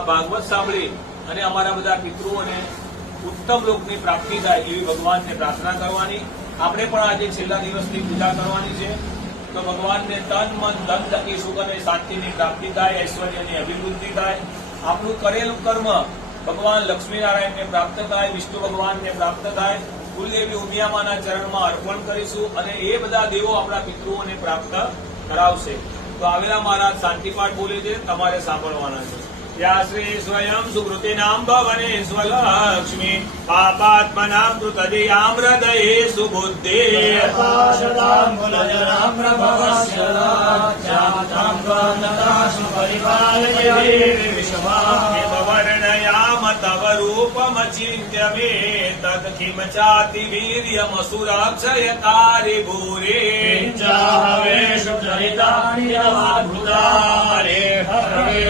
આ ભાગવત સાંભળી અને અમારા બધા પિતૃઓને ઉત્તમ લોકની પ્રાપ્તિ થાય એવી ભગવાનને પ્રાર્થના કરવાની. આપણે પણ આજે છેલ્લા દિવસની પૂજા કરવાની છે. તો ભગવાનને તન મન ધન થકી સુખ અને શાંતિની પ્રાપ્તિ થાય, ઐશ્વર્યની અભિવૃદ્ધિ થાય, આપણું કરેલું કર્મ ભગવાન લક્ષ્મીનારાયણને પ્રાપ્ત થાય, વિષ્ણુ ભગવાનને પ્રાપ્ત થાય. કુલદેવી ઉમિયામાના ચરણમાં અર્પણ કરીશું અને એ બધા દેવો આપણા પિતૃઓને પ્રાપ્ત કરાવશે. તો આવેલા મહારાજ શાંતિપાઠ બોલે છે, તમારે સાંભળવાના છે. યા શ્રી સ્વયં સુકૃતિનામ ભવને સ્વલક્ષ્મી પાપાત્મનામ કૃતદિયામ હૃદયે સુબુદ્ધિ વર્ણયામ તવ રૂપમચિંત્ય મે તદ કિમ ચાતિ વીર્યમસુરાક્ષયકારિ ભૂરે ચાહવેષુ ચરિતાનિ અવાદ્ભુતા રે હરે